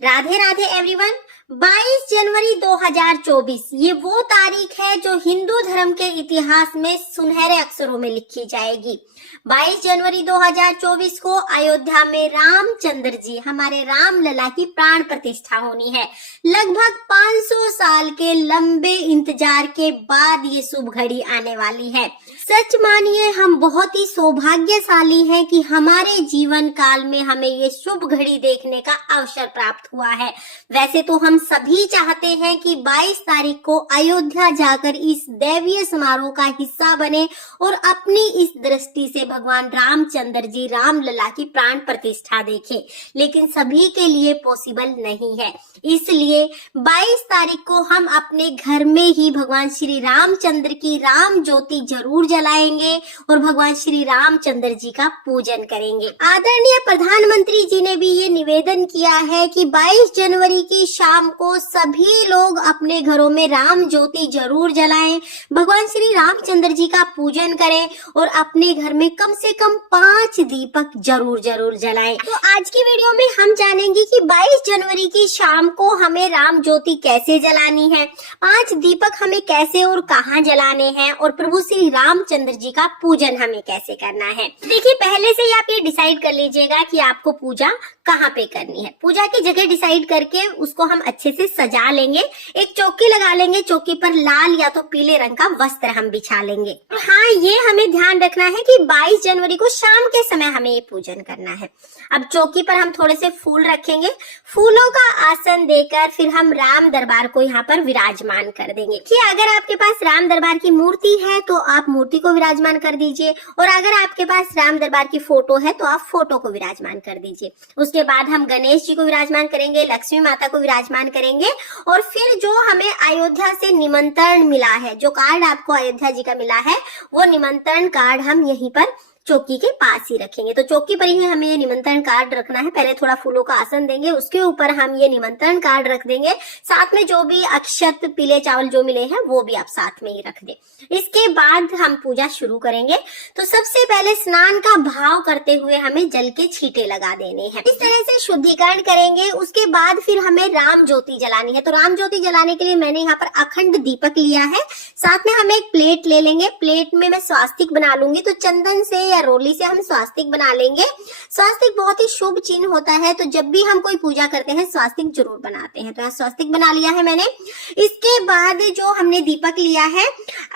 Radhe Radhe everyone. 22 जनवरी 2024 ये वो तारीख है जो हिंदू धर्म के इतिहास में सुनहरे अक्षरों में लिखी जाएगी। 22 जनवरी 2024 को अयोध्या में रामचंद्र जी हमारे राम लला की प्राण प्रतिष्ठा होनी है। लगभग 500 साल के लंबे इंतजार के बाद ये शुभ घड़ी आने वाली है। सच मानिए हम बहुत ही सौभाग्यशाली हैं कि हमारे जीवन काल में हमें ये शुभ घड़ी देखने का अवसर प्राप्त हुआ है। वैसे तो हम सभी चाहते हैं कि 22 तारीख को अयोध्या जाकर इस दैवीय समारोह का हिस्सा बने और अपनी इस दृष्टि से भगवान रामचंद्र जी राम लला की प्राण प्रतिष्ठा देखें, लेकिन सभी के लिए पॉसिबल नहीं है। इसलिए 22 तारीख को हम अपने घर में ही भगवान श्री रामचंद्र की राम ज्योति जरूर जलाएंगे और भगवान श्री रामचंद्र जी का पूजन करेंगे। आदरणीय प्रधानमंत्री जी ने भी ये निवेदन किया है कि 22 जनवरी की शाम को सभी लोग अपने घरों में राम ज्योति जरूर जलाएं, भगवान श्री रामचंद्र जी का पूजन करें और अपने घर में कम से कम 5 दीपक जरूर जलाएं। तो आज की वीडियो में हम जानेंगे कि 22 जनवरी की शाम को हमें राम ज्योति कैसे जलानी है, 5 दीपक हमें कैसे और कहाँ जलाने हैं और प्रभु श्री रामचंद्र जी का पूजन हमें कैसे करना है। देखिए, पहले से ही आप ये डिसाइड कर लीजिएगा कि आपको पूजा कहाँ पे करनी है। पूजा की जगह डिसाइड करके उसको हम अच्छे से सजा लेंगे। एक चौकी लगा लेंगे, चौकी पर लाल या तो पीले रंग का वस्त्र हम बिछा लेंगे। हाँ, ये हमें ध्यान रखना है कि 22 जनवरी को शाम के समय हमें ये पूजन करना है। अब चौकी पर हम थोड़े से फूल रखेंगे, फूलों का आसन देकर फिर हम राम दरबार को यहाँ पर विराजमान कर देंगे। कि अगर आपके पास राम दरबार की मूर्ति है तो आप मूर्ति को विराजमान कर दीजिए, और अगर आपके पास राम दरबार की फोटो है तो आप फोटो को विराजमान कर दीजिए। उसके बाद हम गणेश जी को विराजमान करेंगे, लक्ष्मी माता को विराजमान करेंगे, और फिर जो हमें अयोध्या से निमंत्रण मिला है, जो कार्ड आपको अयोध्या जी का मिला है, वो निमंत्रण कार्ड हम यहीं पर चौकी के पास ही रखेंगे। तो चौकी पर ही हमें ये निमंत्रण कार्ड रखना है। पहले थोड़ा फूलों का आसन देंगे, उसके ऊपर हम ये निमंत्रण कार्ड रख देंगे। साथ में जो भी अक्षत पीले चावल जो मिले हैं वो भी आप साथ में ही रख दें। इसके बाद हम पूजा शुरू करेंगे। तो सबसे पहले स्नान का भाव करते हुए हमें जल के छींटे लगा देने हैं। इस तरह से शुद्धिकरण करेंगे। उसके बाद फिर हमें राम ज्योति जलानी है। तो राम ज्योति जलाने के लिए मैंने यहाँ पर अखंड दीपक लिया है। साथ में हम एक प्लेट ले लेंगे। प्लेट में मैं स्वास्तिक बना लूंगी। तो चंदन से या रोली से हम स्वास्तिक बना लेंगे। स्वास्तिक बहुत ही शुभ चिन्ह होता है, तो जब भी हम कोई पूजा करते हैं स्वास्तिक जरूर बनाते हैं। तो यहाँ स्वास्तिक बना लिया है मैंने। इसके बाद जो हमने दीपक लिया है,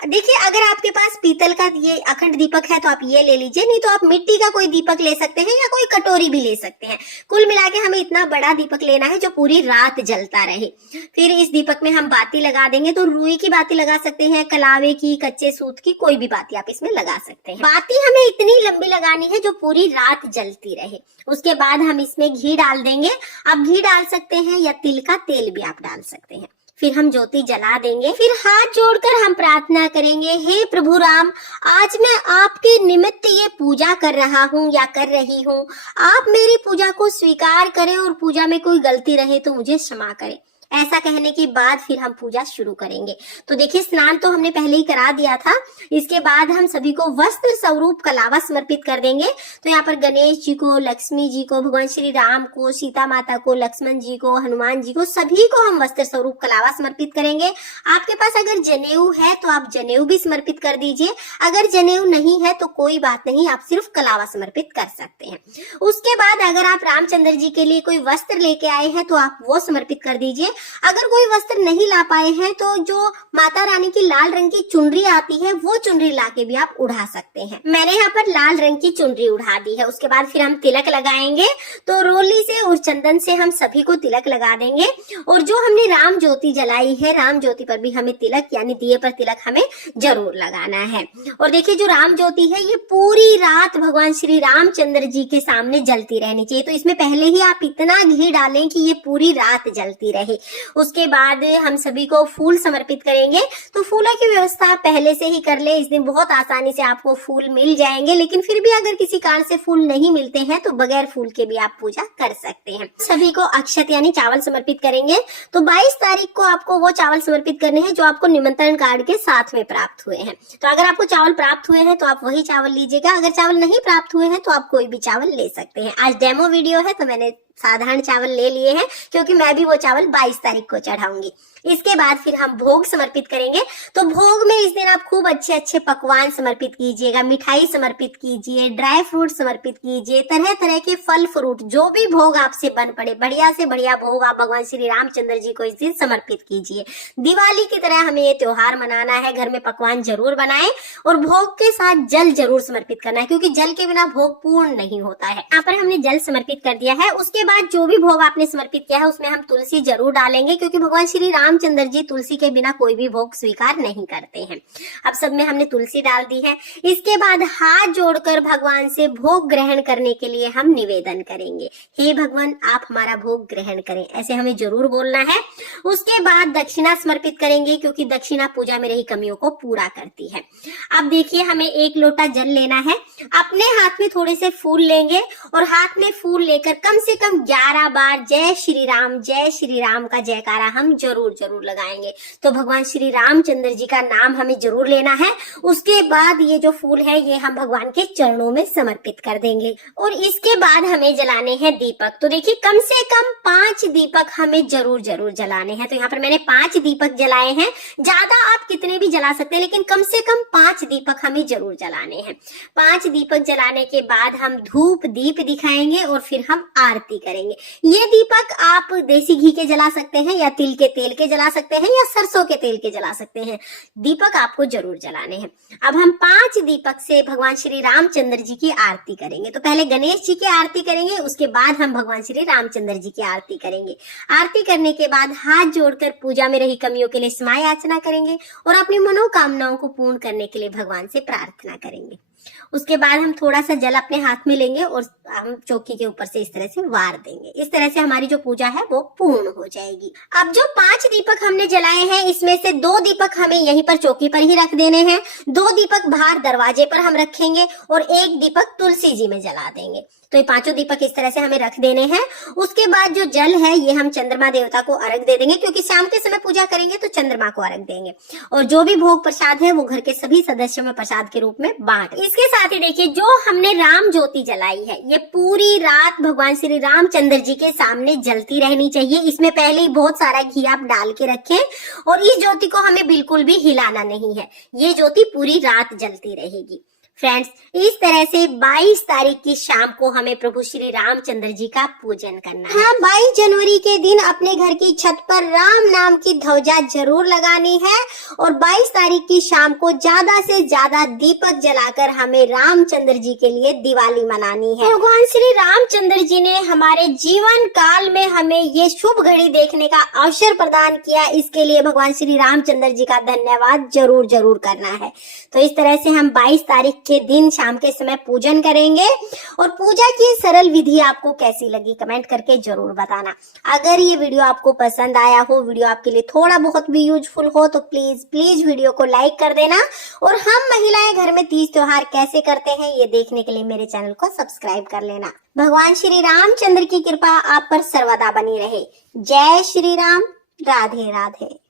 देखिए अगर आपके पास पीतल का ये अखंड दीपक है तो आप ये ले लीजिए, नहीं तो आप मिट्टी का कोई दीपक ले सकते हैं या कोई कटोरी भी ले सकते हैं। कुल मिला के हमें इतना बड़ा दीपक लेना है जो पूरी रात जलता रहे। फिर इस दीपक में हम बाती लगा देंगे। तो रुई की बाती लगा सकते हैं, कलावे की, कच्चे सूत की, कोई भी बाती आप इसमें लगा सकते हैं। बाती हमें इतनी लंबी लगानी है जो पूरी रात जलती रहे। उसके बाद हम इसमें घी डाल देंगे। आप घी डाल सकते हैं या तिल का तेल भी आप डाल सकते हैं। फिर हम ज्योति जला देंगे। फिर हाथ जोड़कर हम प्रार्थना करेंगे, हे प्रभु राम, आज मैं आपके निमित्त ये पूजा कर रहा हूँ या कर रही हूँ। आप मेरी पूजा को स्वीकार करें और पूजा में कोई गलती रहे तो मुझे क्षमा करें। ऐसा कहने के बाद फिर हम पूजा शुरू करेंगे। तो देखिए, स्नान तो हमने पहले ही करा दिया था। इसके बाद हम सभी को वस्त्र स्वरूप कलावा समर्पित कर देंगे। तो यहाँ पर गणेश जी को, लक्ष्मी जी को, भगवान श्री राम को, सीता माता को, लक्ष्मण जी को, हनुमान जी को, सभी को हम वस्त्र स्वरूप कलावा समर्पित करेंगे। आपके पास अगर जनेऊ है तो आप जनेऊ भी समर्पित कर दीजिए। अगर जनेऊ नहीं है तो कोई बात नहीं, आप सिर्फ कलावा समर्पित कर सकते हैं। उसके बाद अगर आप रामचंद्र जी के लिए कोई वस्त्र लेके आए हैं तो आप वो समर्पित कर दीजिए। अगर कोई वस्त्र नहीं ला पाए हैं तो जो माता रानी की लाल रंग की चुनरी आती है वो चुनरी लाके भी आप उड़ा सकते हैं। मैंने यहाँ पर लाल रंग की चुनरी उड़ा दी है। उसके बाद फिर हम तिलक लगाएंगे। तो रोली से और चंदन से हम सभी को तिलक लगा देंगे। और जो हमने राम ज्योति जलाई है, राम ज्योति पर भी हमें तिलक यानी दिए पर तिलक हमें जरूर लगाना है। और देखिए, जो राम ज्योति है ये पूरी रात भगवान श्री रामचंद्र जी के सामने जलती रहनी चाहिए। तो इसमें पहले ही आप इतना घी डालें कि ये पूरी रात जलती रहे। उसके बाद हम सभी को फूल समर्पित करेंगे। तो फूलों की व्यवस्था पहले से ही कर ले। इस दिन बहुत आसानी से आपको फूल मिल जाएंगे, लेकिन फिर भी अगर किसी कारण से फूल नहीं मिलते हैं तो बगैर फूल के भी आप पूजा कर सकते हैं। सभी को अक्षत यानी चावल समर्पित करेंगे। तो 22 तारीख को आपको वो चावल समर्पित करने हैं जो आपको निमंत्रण कार्ड के साथ में प्राप्त हुए हैं। तो अगर आपको चावल प्राप्त हुए हैं तो आप वही चावल लीजिएगा। अगर चावल नहीं प्राप्त हुए हैं तो आप कोई भी चावल ले सकते हैं। आज डेमो वीडियो है तो मैंने साधारण चावल ले लिए हैं, क्योंकि मैं भी वो चावल 22 तारीख को चढ़ाऊंगी। इसके बाद फिर हम भोग समर्पित करेंगे। तो भोग में इस दिन आप खूब अच्छे अच्छे पकवान समर्पित कीजिएगा, मिठाई समर्पित कीजिए, ड्राई फ्रूट समर्पित कीजिए, तरह तरह के फल फ्रूट, जो भी भोग आपसे बन पड़े, बढ़िया से बढ़िया भोग आप भगवान श्री रामचंद्र जी को इस दिन समर्पित कीजिए। दिवाली की तरह हमें ये त्योहार मनाना है। घर में पकवान जरूर बनाएं और भोग के साथ जल जरूर समर्पित करना है, क्योंकि जल के बिना भोग पूर्ण नहीं होता है। यहाँ पर हमने जल समर्पित कर दिया है। उसके बाद जो भी भोग आपने समर्पित किया है उसमें हम तुलसी जरूर डालेंगे, क्योंकि भगवान श्री रामचंद्र जी तुलसी के बिना कोई भी भोग स्वीकार नहीं करते हैं। अब सब में हमने तुलसी डाल दी है। इसके बाद हाथ जोड़कर भगवान से भोग ग्रहण करने के लिए हम निवेदन करेंगे, हे भगवान आप हमारा भोग ग्रहण करें, ऐसे हमें जरूर बोलना है। उसके बाद दक्षिणा समर्पित करेंगे, क्योंकि दक्षिणा पूजा में रही कमियों को पूरा करती है। अब देखिए, हमें 1 लोटा जल लेना है। अपने हाथ में थोड़े से फूल लेंगे और हाथ में फूल लेकर कम से कम 11 बार जय श्री राम का जयकारा हम जरूर जरूर लगाएंगे। तो भगवान श्री रामचंद्र जी का नाम हमें जरूर लेना है। उसके बाद ये जो फूल है ये हम भगवान के चरणों में समर्पित कर देंगे और इसके बाद हमें जलाने हैं दीपक। तो देखिए, कम से कम 5 दीपक हमें जरूर जरूर जलाने हैं। तो यहाँ पर मैंने 5 दीपक जलाए हैं। ज्यादा आप कितने भी जला सकते हैं, लेकिन कम से कम 5 दीपक हमें जरूर जलाने हैं। 5 दीपक जलाने के बाद हम धूप दीप दिखाएंगे और फिर हम आरती करेंगे। ये दीपक आप देसी घी के जला सकते हैं या तिल के तेल के जला सकते हैं या सरसों के तेल के जला सकते हैं। दीपक आपको जरूर जलाने हैं। अब हम 5 दीपक से भगवान श्री रामचंद्र जी की आरती करेंगे। तो पहले गणेश जी की आरती करेंगे, उसके बाद हम भगवान श्री रामचंद्र जी की आरती करेंगे। आरती करने के बाद हाथ जोड़कर पूजा में रही कमियों के लिए समाय याचना करेंगे और अपनी मनोकामनाओं को पूर्ण करने के लिए भगवान से प्रार्थना करेंगे। उसके बाद हम थोड़ा सा जल अपने हाथ में लेंगे और हम चौकी के ऊपर से इस तरह से वार देंगे। इस तरह से हमारी जो पूजा है वो पूर्ण हो जाएगी। अब जो 5 दीपक हमने जलाए हैं, इसमें से 2 दीपक हमें यहीं पर चौकी पर ही रख देने हैं, 2 दीपक बाहर दरवाजे पर हम रखेंगे और 1 दीपक तुलसी जी में जला देंगे। तो ये 5 दीपक इस तरह से हमें रख देने हैं। उसके बाद जो जल है ये हम चंद्रमा देवता को अर्घ दे देंगे, क्योंकि शाम के समय पूजा करेंगे तो चंद्रमा को अर्घ देंगे। और जो भी भोग प्रसाद है वो घर के सभी सदस्यों में प्रसाद के रूप में बांट। इसके साथ ही देखिए, जो हमने राम ज्योति जलाई है ये पूरी रात भगवान श्री रामचंद्र जी के सामने जलती रहनी चाहिए। इसमें पहले ही बहुत सारा घी आप डाल के रखें और इस ज्योति को हमें बिल्कुल भी हिलाना नहीं है। ये ज्योति पूरी रात जलती रहेगी। फ्रेंड्स, इस तरह से 22 तारीख की शाम को हमें प्रभु श्री रामचंद्र जी का पूजन करना है। हाँ, 22 जनवरी के दिन अपने घर की छत पर राम नाम की ध्वजा जरूर लगानी है और 22 तारीख की शाम को ज्यादा से ज्यादा दीपक जलाकर हमें रामचंद्र जी के लिए दिवाली मनानी है। भगवान श्री रामचंद्र जी ने हमारे जीवन काल में हमें ये शुभ घड़ी देखने का अवसर प्रदान किया, इसके लिए भगवान श्री रामचंद्र जी का धन्यवाद जरूर जरूर करना है। तो इस तरह से हम 22 तारीख के दिन शाम के समय पूजन करेंगे। और पूजा की सरल विधि आपको कैसी लगी कमेंट करके जरूर बताना। अगर ये वीडियो आपको पसंद आया हो, वीडियो आपके लिए थोड़ा बहुत भी यूजफुल हो, तो प्लीज वीडियो को लाइक कर देना। और हम महिलाएं घर में तीज त्योहार कैसे करते हैं ये देखने के लिए मेरे चैनल को सब्सक्राइब कर लेना। भगवान श्री रामचंद्र की कृपा आप पर सर्वदा बनी रहे। जय श्री राम। राधे राधे।